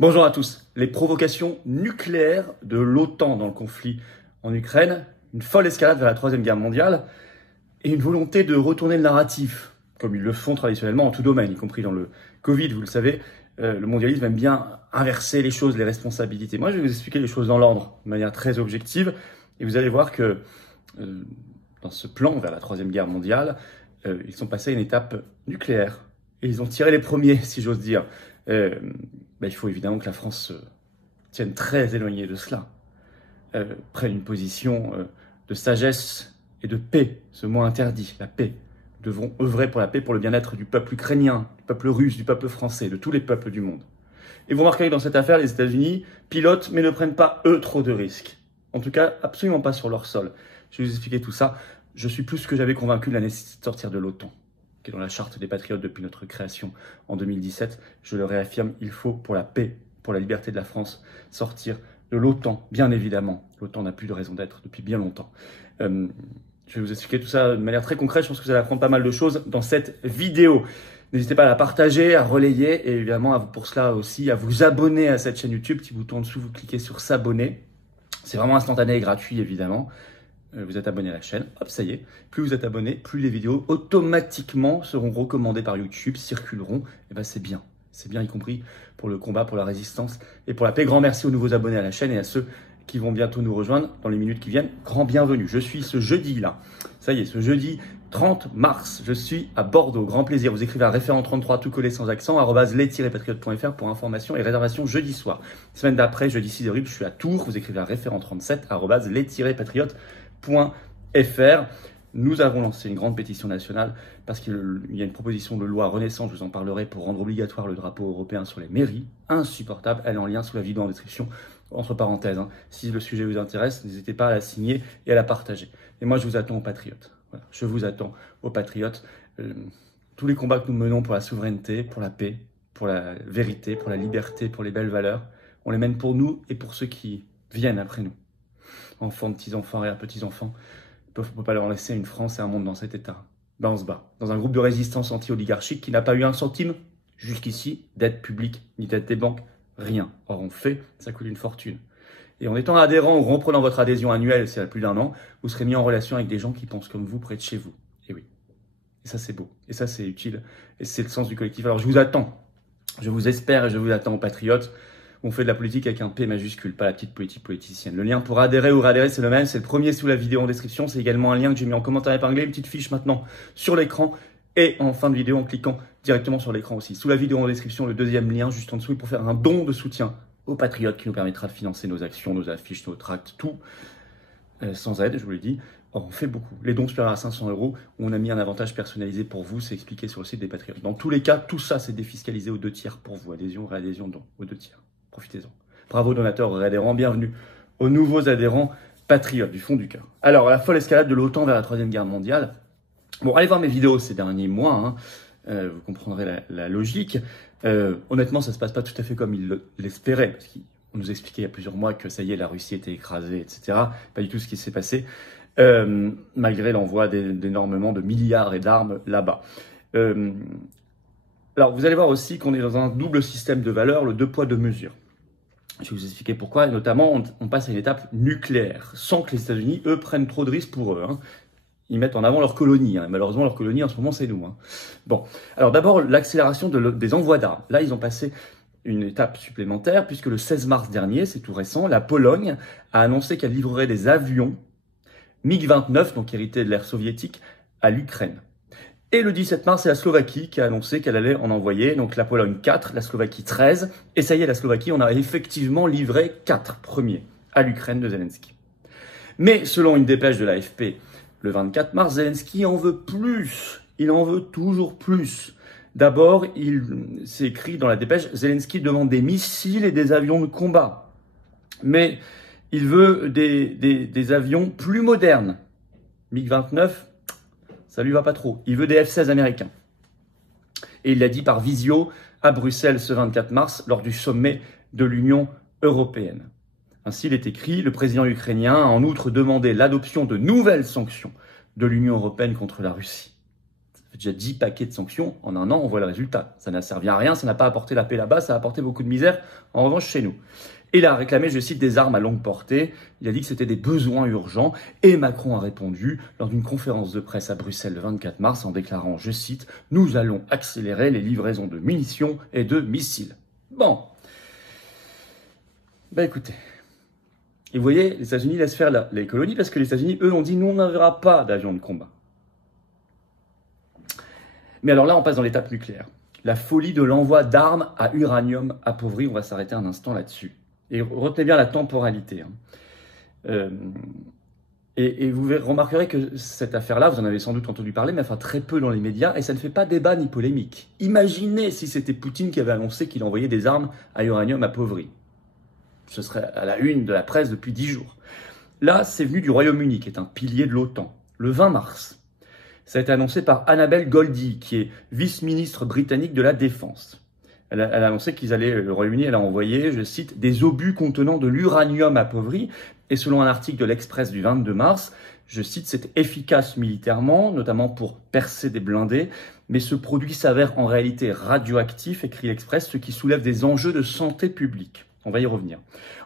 Bonjour à tous. Les provocations nucléaires de l'OTAN dans le conflit en Ukraine, une folle escalade vers la Troisième Guerre mondiale et une volonté de retourner le narratif, comme ils le font traditionnellement en tout domaine, y compris dans le Covid, vous le savez. Le mondialisme aime bien inverser les choses, les responsabilités. Moi, je vais vous expliquer les choses dans l'ordre, de manière très objective, et vous allez voir que dans ce plan vers la Troisième Guerre mondiale, ils sont passés à une étape nucléaire. Et ils ont tiré les premiers, si j'ose dire. Il faut évidemment que la France se tienne très éloignée de cela, prenne une position de sagesse et de paix, ce mot interdit, la paix. Nous devons œuvrer pour la paix, pour le bien-être du peuple ukrainien, du peuple russe, du peuple français, de tous les peuples du monde. Et vous remarquerez que dans cette affaire, les États-Unis pilotent, mais ne prennent pas, eux, trop de risques. En tout cas, absolument pas sur leur sol. Je vais vous expliquer tout ça. Je suis plus que jamais convaincu de la nécessité de sortir de l'OTAN, qui est dans la charte des patriotes depuis notre création en 2017. Je le réaffirme, il faut, pour la paix, pour la liberté de la France, sortir de l'OTAN, bien évidemment. L'OTAN n'a plus de raison d'être depuis bien longtemps. Je vais vous expliquer tout ça de manière très concrète. Je pense que vous allez apprendre pas mal de choses dans cette vidéo. N'hésitez pas à la partager, à relayer et évidemment, pour cela aussi, à vous abonner à cette chaîne YouTube. Petit bouton en dessous, vous cliquez sur s'abonner. C'est vraiment instantané et gratuit, évidemment. Vous êtes abonné à la chaîne, hop, ça y est. Plus vous êtes abonné, plus les vidéos automatiquement seront recommandées par YouTube, circuleront. Et ben c'est bien, y compris pour le combat, pour la résistance et pour la paix. Grand merci aux nouveaux abonnés à la chaîne et à ceux qui vont bientôt nous rejoindre dans les minutes qui viennent. Grand bienvenue. Je suis ce jeudi là, ça y est, ce jeudi 30 mars, je suis à Bordeaux. Grand plaisir. Vous écrivez à référent 33 tout collé sans accent @les-patriotes.fr pour information et réservation jeudi soir. Semaine d'après, jeudi 6 avril, je suis à Tours. Vous écrivez à référent 37 @les-patriotes.fr. Nous avons lancé une grande pétition nationale parce qu'il y a une proposition de loi Renaissance, je vous en parlerai, pour rendre obligatoire le drapeau européen sur les mairies. Insupportable. Elle est en lien sous la vidéo en description. Entre parenthèses, si le sujet vous intéresse, n'hésitez pas à la signer et à la partager. Et moi, je vous attends aux patriotes. Voilà, je vous attends aux patriotes. Tous les combats que nous menons pour la souveraineté, pour la paix, pour la vérité, pour la liberté, pour les belles valeurs, on les mène pour nous et pour ceux qui viennent après nous. Enfants, petits-enfants, petits-enfants, on ne peut pas leur laisser une France et un monde dans cet état. Ben on se bat. Dans un groupe de résistance anti-oligarchique qui n'a pas eu un centime, jusqu'ici, d'aide publique, ni d'aide des banques, rien. Or on fait, ça coûte une fortune. Et en étant adhérent ou reprenant votre adhésion annuelle, c'est à plus d'1 an, vous serez mis en relation avec des gens qui pensent comme vous près de chez vous. Et oui. Et ça c'est beau. Et ça c'est utile. Et c'est le sens du collectif. Alors je vous attends. Je vous espère et je vous attends aux patriotes. On fait de la politique avec un P majuscule, pas la petite politique politicienne. Le lien pour adhérer ou réadhérer, c'est le même. C'est le premier sous la vidéo en description. C'est également un lien que j'ai mis en commentaire épinglé, une petite fiche maintenant sur l'écran. Et en fin de vidéo, en cliquant directement sur l'écran aussi. Sous la vidéo en description, le deuxième lien juste en dessous pour faire un don de soutien aux patriotes qui nous permettra de financer nos actions, nos affiches, nos tracts, tout. Sans aide, je vous l'ai dit. Or, on fait beaucoup. Les dons supérieurs à 500 €, on a mis un avantage personnalisé pour vous, c'est expliqué sur le site des patriotes. Dans tous les cas, tout ça, c'est défiscalisé aux 2 tiers pour vous. Adhésion, réadhésion, don, aux 2 tiers. Profitez-en. Bravo donateurs et adhérents, bienvenue aux nouveaux adhérents patriotes du fond du cœur. Alors, la folle escalade de l'OTAN vers la Troisième Guerre mondiale. Bon, allez voir mes vidéos ces derniers mois, vous comprendrez la logique. Honnêtement, ça se passe pas tout à fait comme ils l'espéraient, parce qu'on nous expliquait il y a plusieurs mois que ça y est, la Russie était écrasée, etc. Pas du tout ce qui s'est passé, malgré l'envoi d'énormément de milliards et d'armes là-bas. Alors, vous allez voir aussi qu'on est dans un double système de valeurs, le 2 poids 2 mesures. Je vais vous expliquer pourquoi, et notamment, on passe à une étape nucléaire, sans que les États-Unis, eux, prennent trop de risques pour eux. Ils mettent en avant leur colonie. Malheureusement, leur colonie, en ce moment, c'est nous. Bon, alors d'abord, l'accélération des envois d'armes. Là, ils ont passé une étape supplémentaire, puisque le 16 mars dernier, c'est tout récent, la Pologne a annoncé qu'elle livrerait des avions MiG-29, donc hérités de l'ère soviétique, à l'Ukraine. Et le 17 mars, c'est la Slovaquie qui a annoncé qu'elle allait en envoyer, donc la Pologne 4, la Slovaquie 13. Et ça y est, la Slovaquie, on a effectivement livré 4 premiers à l'Ukraine de Zelensky. Mais selon une dépêche de l'AFP, le 24 mars, Zelensky en veut plus. Il en veut toujours plus. D'abord, c'est écrit dans la dépêche, Zelensky demande des missiles et des avions de combat. Mais il veut des avions plus modernes. MiG-29, ça lui va pas trop. Il veut des F-16 américains. Et il l'a dit par visio à Bruxelles ce 24 mars lors du sommet de l'Union européenne. Ainsi, il est écrit, le président ukrainien a en outre demandé l'adoption de nouvelles sanctions de l'Union européenne contre la Russie. Ça fait déjà 10 paquets de sanctions. En un an, on voit le résultat. Ça n'a servi à rien, ça n'a pas apporté la paix là-bas, ça a apporté beaucoup de misère, en revanche, chez nous. Et il a réclamé, je cite, des armes à longue portée. Il a dit que c'était des besoins urgents. Et Macron a répondu lors d'une conférence de presse à Bruxelles le 24 mars en déclarant, je cite, « Nous allons accélérer les livraisons de munitions et de missiles. » Bon. Ben écoutez. Et vous voyez, les États-Unis laissent faire les colonies parce que les États-Unis, eux, ont dit, nous, on n'enverra pas d'avions de combat. Mais alors là, on passe dans l'étape nucléaire. La folie de l'envoi d'armes à uranium appauvri, on va s'arrêter un instant là-dessus. Et retenez bien la temporalité. Et vous remarquerez que cette affaire-là, vous en avez sans doute entendu parler, mais enfin très peu dans les médias, et ça ne fait pas débat ni polémique. Imaginez si c'était Poutine qui avait annoncé qu'il envoyait des armes à uranium appauvri. Ce serait à la une de la presse depuis 10 jours. Là, c'est venu du Royaume-Uni, qui est un pilier de l'OTAN. Le 20 mars, ça a été annoncé par Annabel Goldie, qui est vice-ministre britannique de la Défense. Elle a annoncé qu'ils allaient, le Royaume-Uni, elle a envoyé, je cite, des obus contenant de l'uranium appauvri. Et selon un article de l'Express du 22 mars, je cite, c'est efficace militairement, notamment pour percer des blindés, mais ce produit s'avère en réalité radioactif, écrit l'Express, ce qui soulève des enjeux de santé publique. On va y revenir.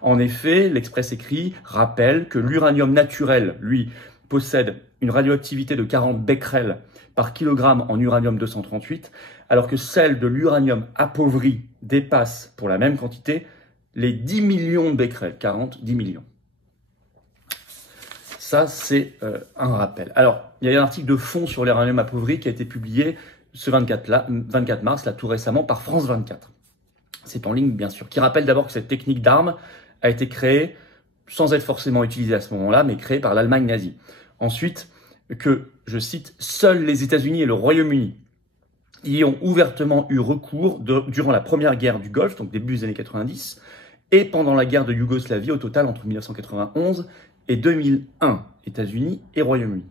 En effet, l'Express écrit, rappelle que l'uranium naturel, lui, possède une radioactivité de 40 becquerels par kilogramme en uranium-238, alors que celle de l'uranium appauvri dépasse, pour la même quantité, les 10 millions de becquerels. 40, 10 millions. Ça, c'est un rappel. Alors, il y a un article de fond sur l'uranium appauvri qui a été publié ce 24 mars, là, tout récemment, par France 24. C'est en ligne, bien sûr, qui rappelle d'abord que cette technique d'arme a été créée, sans être forcément utilisée à ce moment-là, mais créée par l'Allemagne nazie. Ensuite, que, je cite, seuls les États-Unis et le Royaume-Uni y ont ouvertement eu recours durant la première guerre du Golfe, donc début des années 90, et pendant la guerre de Yougoslavie, au total entre 1991 et 2001, États-Unis et Royaume-Uni.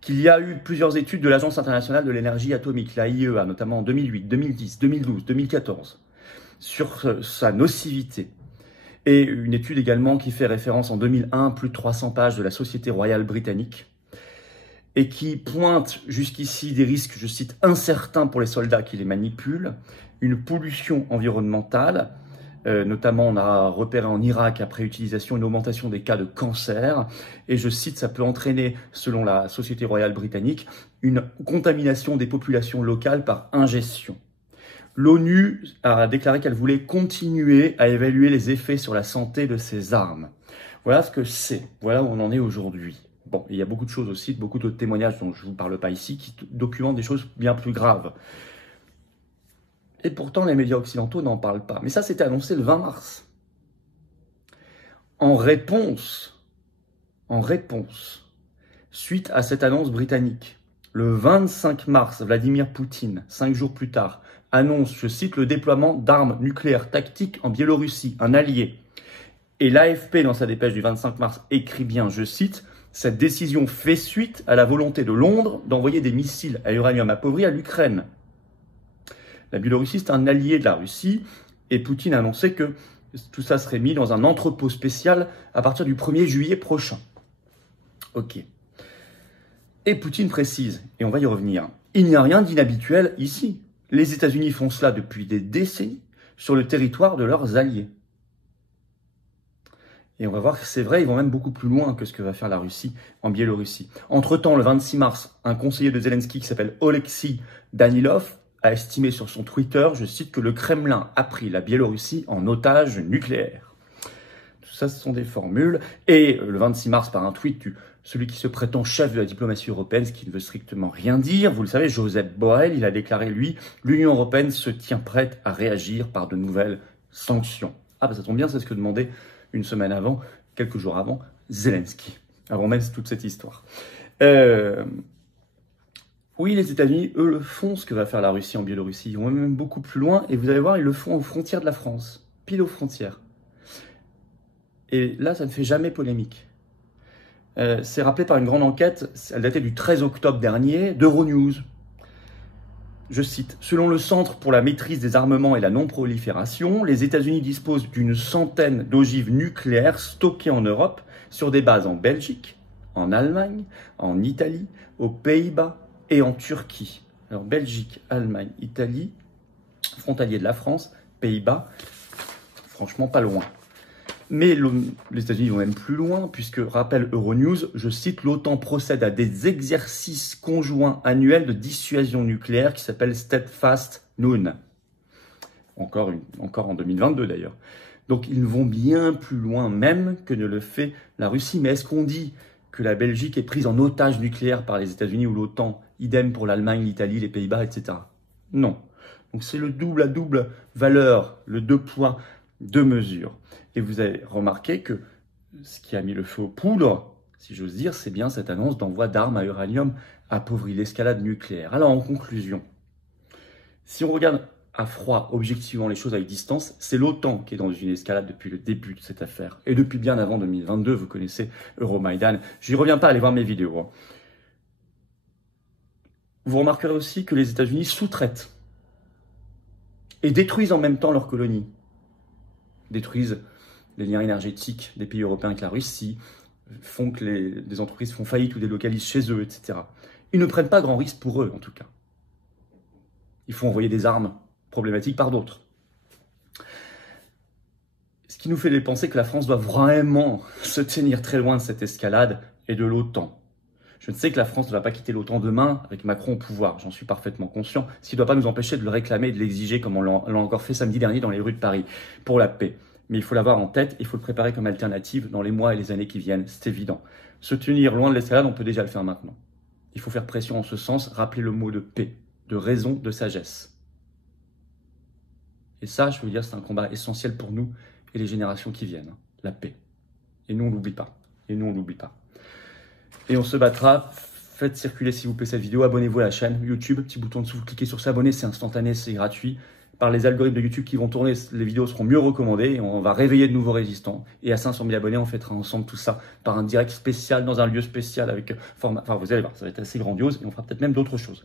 Qu'il y a eu plusieurs études de l'Agence internationale de l'énergie atomique, la IEA, notamment en 2008, 2010, 2012, 2014, sur sa nocivité. Et une étude également qui fait référence en 2001, plus de 300 pages de la Société royale britannique, et qui pointe jusqu'ici des risques, je cite, incertains pour les soldats qui les manipulent, une pollution environnementale, notamment on a repéré en Irak après utilisation une augmentation des cas de cancer, et je cite, ça peut entraîner, selon la Société royale britannique, une contamination des populations locales par ingestion. L'ONU a déclaré qu'elle voulait continuer à évaluer les effets sur la santé de ces armes. Voilà ce que c'est, voilà où on en est aujourd'hui. Bon, il y a beaucoup de choses aussi, beaucoup de témoignages dont je ne vous parle pas ici, qui documentent des choses bien plus graves. Et pourtant, les médias occidentaux n'en parlent pas. Mais ça, c'était annoncé le 20 mars. En réponse, suite à cette annonce britannique, le 25 mars, Vladimir Poutine, 5 jours plus tard, annonce, je cite, le déploiement d'armes nucléaires tactiques en Biélorussie, un allié. Et l'AFP, dans sa dépêche du 25 mars, écrit bien, je cite, cette décision fait suite à la volonté de Londres d'envoyer des missiles à uranium appauvri à l'Ukraine. La Biélorussie, c'est un allié de la Russie, et Poutine a annoncé que tout ça serait mis dans un entrepôt spécial à partir du 1er juillet prochain. Ok. Et Poutine précise, et on va y revenir, il n'y a rien d'inhabituel ici. Les États-Unis font cela depuis des décennies sur le territoire de leurs alliés. Et on va voir que c'est vrai, ils vont même beaucoup plus loin que ce que va faire la Russie en Biélorussie. Entre-temps, le 26 mars, un conseiller de Zelensky qui s'appelle Oleksiy Danilov a estimé sur son Twitter, je cite, que le Kremlin a pris la Biélorussie en otage nucléaire. Tout ça, ce sont des formules. Et le 26 mars, par un tweet, celui qui se prétend chef de la diplomatie européenne, ce qui ne veut strictement rien dire, vous le savez, Josep Borrell, il a déclaré, lui, l'Union européenne se tient prête à réagir par de nouvelles sanctions. Ah, bah ça tombe bien, c'est ce que demandait une semaine avant, quelques jours avant, Zelensky, avant même toute cette histoire. Oui, les États-Unis, eux, le font, ce que va faire la Russie en Biélorussie. Ils vont même beaucoup plus loin, et vous allez voir, ils le font aux frontières de la France, pile aux frontières. Et là, ça ne fait jamais polémique. C'est rappelé par une grande enquête, elle datait du 13 octobre dernier, d'Euronews. Je cite, « Selon le Centre pour la maîtrise des armements et la non-prolifération, les États-Unis disposent d'une centaine d'ogives nucléaires stockées en Europe sur des bases en Belgique, en Allemagne, en Italie, aux Pays-Bas et en Turquie. Alors Belgique, Allemagne, Italie, frontalier de la France, Pays-Bas, franchement pas loin. Mais les États-Unis vont même plus loin, puisque, rappel Euronews, je cite, l'OTAN procède à des exercices conjoints annuels de dissuasion nucléaire qui s'appellent Steadfast Noon. Encore en 2022 d'ailleurs. Donc ils vont bien plus loin même que ne le fait la Russie. Mais est-ce qu'on dit que la Belgique est prise en otage nucléaire par les États-Unis ou l'OTAN? Idem pour l'Allemagne, l'Italie, les Pays-Bas, etc. Non. Donc c'est le double à double valeur, le deux poids, deux mesures. Et vous avez remarqué que ce qui a mis le feu aux poudres, si j'ose dire, c'est bien cette annonce d'envoi d'armes à uranium appauvri, l'escalade nucléaire. Alors en conclusion, si on regarde à froid, objectivement, les choses avec distance, c'est l'OTAN qui est dans une escalade depuis le début de cette affaire. Et depuis bien avant 2022, vous connaissez Euromaïdan. Je n'y reviens pas, allez voir mes vidéos. Vous remarquerez aussi que les États-Unis sous-traitent et détruisent en même temps leurs colonies. Détruisent les liens énergétiques des pays européens avec la Russie, font que des entreprises font faillite ou délocalisent chez eux, etc. Ils ne prennent pas grand risque pour eux, en tout cas. Il faut envoyer des armes problématiques par d'autres. Ce qui nous fait penser que la France doit vraiment se tenir très loin de cette escalade et de l'OTAN. Je ne sais que la France ne va pas quitter l'OTAN demain avec Macron au pouvoir, j'en suis parfaitement conscient, ce qui ne doit pas nous empêcher de le réclamer et de l'exiger comme on l'a encore fait samedi dernier dans les rues de Paris, pour la paix. Mais il faut l'avoir en tête, il faut le préparer comme alternative dans les mois et les années qui viennent, c'est évident. Se tenir loin de l'escalade, on peut déjà le faire maintenant. Il faut faire pression en ce sens, rappeler le mot de paix, de raison, de sagesse. Et ça, je veux dire, c'est un combat essentiel pour nous et les générations qui viennent, la paix. Et nous, on l'oublie pas. Et nous, on l'oublie pas. Et on se battra. Faites circuler, s'il vous plaît, cette vidéo. Abonnez-vous à la chaîne YouTube. Petit bouton dessous, vous cliquez sur s'abonner. C'est instantané, c'est gratuit. Par les algorithmes de YouTube qui vont tourner, les vidéos seront mieux recommandées. Et on va réveiller de nouveaux résistants. Et à 500 000 abonnés, on fêtera ensemble tout ça par un direct spécial, dans un lieu spécial avec format. Enfin, vous allez voir, ça va être assez grandiose. Et on fera peut-être même d'autres choses.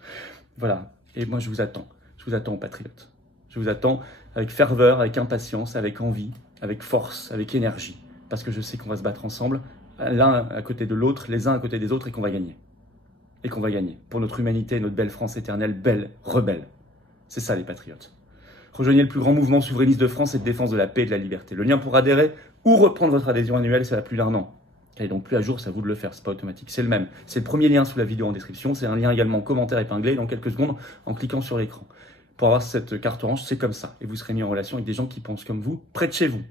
Voilà. Et moi, je vous attends. Je vous attends, patriotes. Je vous attends avec ferveur, avec impatience, avec envie, avec force, avec énergie. Parce que je sais qu'on va se battre ensemble, l'un à côté de l'autre, les uns à côté des autres, et qu'on va gagner. Et qu'on va gagner. Pour notre humanité et notre belle France éternelle, belle, rebelle. C'est ça les patriotes. Rejoignez le plus grand mouvement souverainiste de France et de défense de la paix et de la liberté. Le lien pour adhérer ou reprendre votre adhésion annuelle, c'est à plus d'1 an. Elle est donc plus à jour, c'est à vous de le faire, c'est pas automatique, c'est le même. C'est le premier lien sous la vidéo en description, c'est un lien également commentaire épinglé dans quelques secondes en cliquant sur l'écran. Pour avoir cette carte orange, c'est comme ça. Et vous serez mis en relation avec des gens qui pensent comme vous, près de chez vous.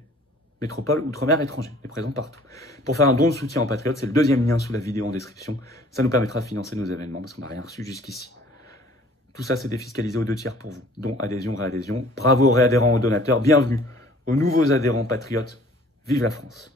Métropole, outre-mer, étranger, est présent partout. Pour faire un don de soutien aux patriotes, c'est le deuxième lien sous la vidéo en description. Ça nous permettra de financer nos événements parce qu'on n'a rien reçu jusqu'ici. Tout ça, c'est défiscalisé aux 2/3 pour vous. Don, adhésion, réadhésion. Bravo aux réadhérents, aux donateurs. Bienvenue aux nouveaux adhérents patriotes. Vive la France!